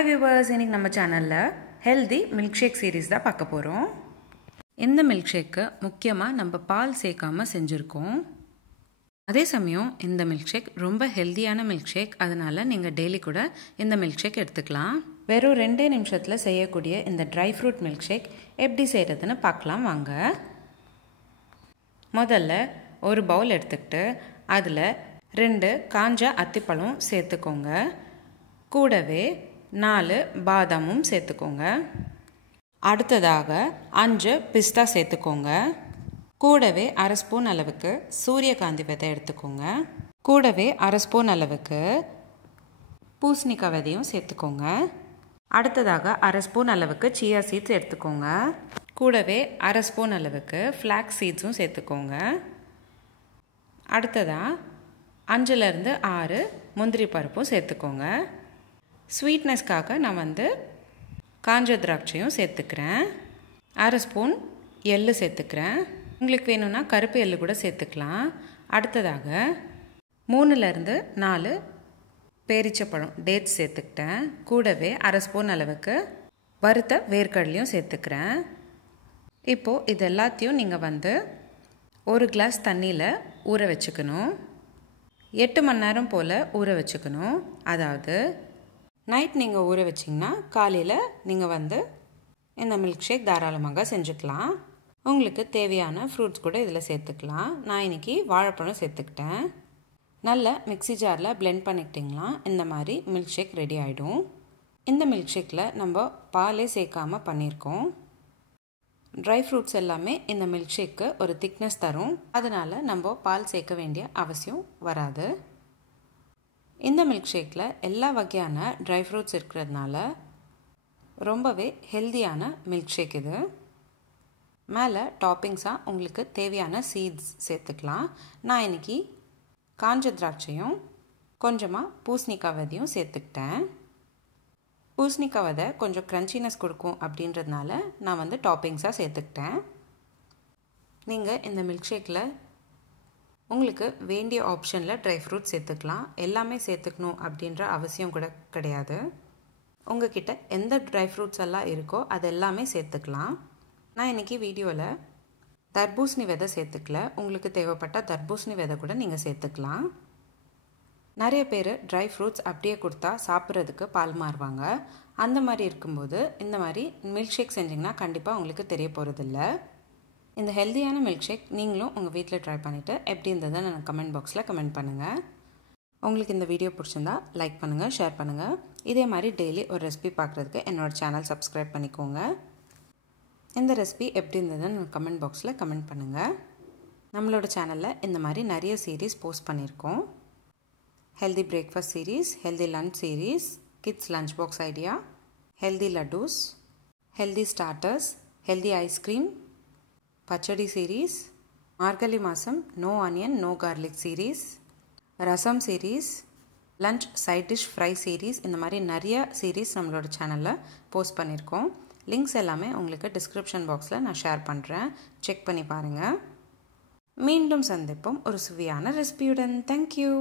Hi viewers, இன்னைக்கு நம்ம சேனல்ல ஹெல்தி மில்க் ஷேக் சீரிஸ் தான் பார்க்க போறோம். இந்த மில்க் ஷேக்கு முக்கியமா நம்ம பால் சேர்க்காம செஞ்சிருக்கோம். அதே சமயம் இந்த மில்க் ஷேக் ரொம்ப ஹெல்தியான மில்க் ஷேக். அதனால நீங்க டெய்லி கூட இந்த மில்க் ஷேக் எடுத்துக்கலாம். வெறும் 2 நிமிஷத்துல செய்யக்கூடிய இந்த ட்ரை ஃப்ரூட் மில்க் ஷேக் எப்படி செய்யறதுன்னு பார்க்கலாம் வாங்க. முதல்ல ஒரு பவுல் எடுத்துக்கிட்டு அதில் 2 காஞ்ச அத்திப்பழம் சேர்த்துக்கோங்க. கூடவே 4 பாதாமும் சேர்த்துக்கோங்க. அடுத்ததாக 5 பிஸ்தா சேர்த்துக்கோங்க. கூடவே அரை ஸ்பூன் அளவுக்கு சூரியகாந்தி விதை எடுத்துக்கோங்க. கூடவே அரை ஸ்பூன் அளவுக்கு பூசணிக்காய் விதையும் சேர்த்துக்கோங்க. அடுத்ததாக அரை ஸ்பூன் அளவுக்கு சியா சீட்ஸ் எடுத்துக்கோங்க. கூடவே அரை ஸ்பூன் அளவுக்கு ஃப்ளாக்ஸ் சீட்ஸும் சேர்த்துக்கோங்க. அடுத்ததாக 5லேருந்து 6 முந்திரி பருப்பும் சேர்த்துக்கோங்க. ஸ்வீட்னஸ்க்காக நான் காஞ்ச திராட்சையும் சேர்த்துக்கிறேன். அரை ஸ்பூன் எள்ளு சேர்த்துக்கிறேன். உங்களுக்கு வேணும்னா கருப்பு எள்ளு கூட சேர்த்துக்கலாம். அடுத்ததாக 3லேருந்து 4 பேரிச்சப்பழம் டேட்ஸ் சேர்த்துக்கிட்டேன். கூடவே அரை ஸ்பூன் அளவுக்கு வறுத்த வேர்க்கடலையும் சேர்த்துக்கிறேன். இப்போது இது எல்லாத்தையும் நீங்கள் ஒரு கிளாஸ் தண்ணியில் ஊற வச்சுக்கணும். 8 மணி நேரம் போல் ஊற வச்சுக்கணும். அதாவது நைட் நீங்கள் ஊற வச்சிங்கன்னா காலையில் நீங்கள் இந்த மில்க் ஷேக் தாராளமாக செஞ்சுக்கலாம். உங்களுக்கு தேவையான ஃப்ரூட்ஸ் கூட இதில் சேர்த்துக்கலாம். நான் இன்றைக்கி வாழைப்பழம் சேர்த்துக்கிட்டேன். நல்லா மிக்ஸி ஜாரில் பிளெண்ட் பண்ணிக்கிட்டிங்களா இந்த மாதிரி மில்க் ஷேக் ரெடி ஆகிடும். இந்த மில்க் ஷேக்கில் நம்ம பாலே சேர்க்காமல் பண்ணியிருக்கோம். ட்ரை ஃப்ரூட்ஸ் எல்லாமே இந்த மில்க் ஷேக்கு ஒரு திக்னஸ் தரும். அதனால் நம்ம பால் சேர்க்க வேண்டிய அவசியம் வராது. இந்த மில்க் ஷேக்கில் எல்லா வகையான ட்ரை ஃப்ரூட்ஸ் இருக்கிறதுனால ரொம்பவே ஹெல்தியான மில்க் ஷேக் இது. மேலே டாப்பிங்ஸாக உங்களுக்கு தேவையான சீட்ஸ் சேர்த்துக்கலாம். நான் இன்றைக்கி காஞ்ச திராட்சையும் கொஞ்சமாக பூசணிக்காய் விதையும் சேர்த்துக்கிட்டேன். பூசணிக்காய் விதை கொஞ்சம் க்ரன்ச்சினஸ் கொடுக்கும் அப்படின்றதுனால நான் டாப்பிங்ஸாக சேர்த்துக்கிட்டேன். நீங்கள் இந்த மில்க் ஷேக்கில் உங்களுக்கு வேண்டிய ஆப்ஷனில் ட்ரை ஃப்ரூட்ஸ் சேர்த்துக்கலாம். எல்லாமே சேர்த்துக்கணும் அப்படின்ற அவசியம் கூட கிடையாது. உங்ககிட்ட எந்த ட்ரை ஃப்ரூட்ஸ் எல்லாம் இருக்கோ அது எல்லாமே சேர்த்துக்கலாம். நான் இன்றைக்கி வீடியோவில் தர்பூசணி விதை சேர்த்துக்கல. உங்களுக்கு தேவைப்பட்ட தர்பூசணி விதை கூட நீங்கள் சேர்த்துக்கலாம். நிறைய பேர் ட்ரை ஃப்ரூட்ஸ் அப்படியே கொடுத்தா சாப்பிட்றதுக்கு பால் மாறுவாங்க. அந்த மாதிரி இருக்கும்போது இந்த மாதிரி மில்க் ஷேக் செஞ்சிங்கன்னா கண்டிப்பாக உங்களுக்கு தெரிய போகிறதில்ல. இந்த ஹெல்தியான மில்க் ஷேக் நீங்களும் உங்கள் வீட்டில் ட்ரை பண்ணிவிட்டு எப்படி இருந்ததுன்னு எனக்கு கமெண்ட் பாக்ஸில் கமெண்ட் பண்ணுங்கள். உங்களுக்கு இந்த வீடியோ பிடிச்சிருந்தா லைக் பண்ணுங்கள், ஷேர் பண்ணுங்கள். இதே மாதிரி டெய்லி ஒரு ரெசிபி பார்க்குறதுக்கு என்னோடய சேனல் சப்ஸ்கிரைப் பண்ணிக்கோங்க. இந்த ரெசிபி எப்படி இருந்ததுன்னு எனக்கு கமெண்ட் பாக்ஸில் கமெண்ட் பண்ணுங்கள். நம்மளோட சேனலில் இந்த மாதிரி நிறைய சீரீஸ் போஸ்ட் பண்ணியிருக்கோம். Healthy breakfast series, healthy lunch series, kids lunch box idea, healthy laddoos, healthy starters, healthy ice cream, pachadi series, Margazhi மாதம் no onion no garlic series, rasam series, lunch side dish fry series, இந்த மாதிரி நிறைய சீரீஸ் நம்மளோட சேனலில் போஸ்ட் பண்ணியிருக்கோம். Links எல்லாமே உங்களுக்கு டிஸ்கிரிப்ஷன் பாக்ஸில் நான் ஷேர் பண்ணுறேன். செக் பண்ணி பாருங்கள். மீண்டும் சந்திப்போம் ஒரு சுவையான ரெசிபியுடன். தேங்க்யூ.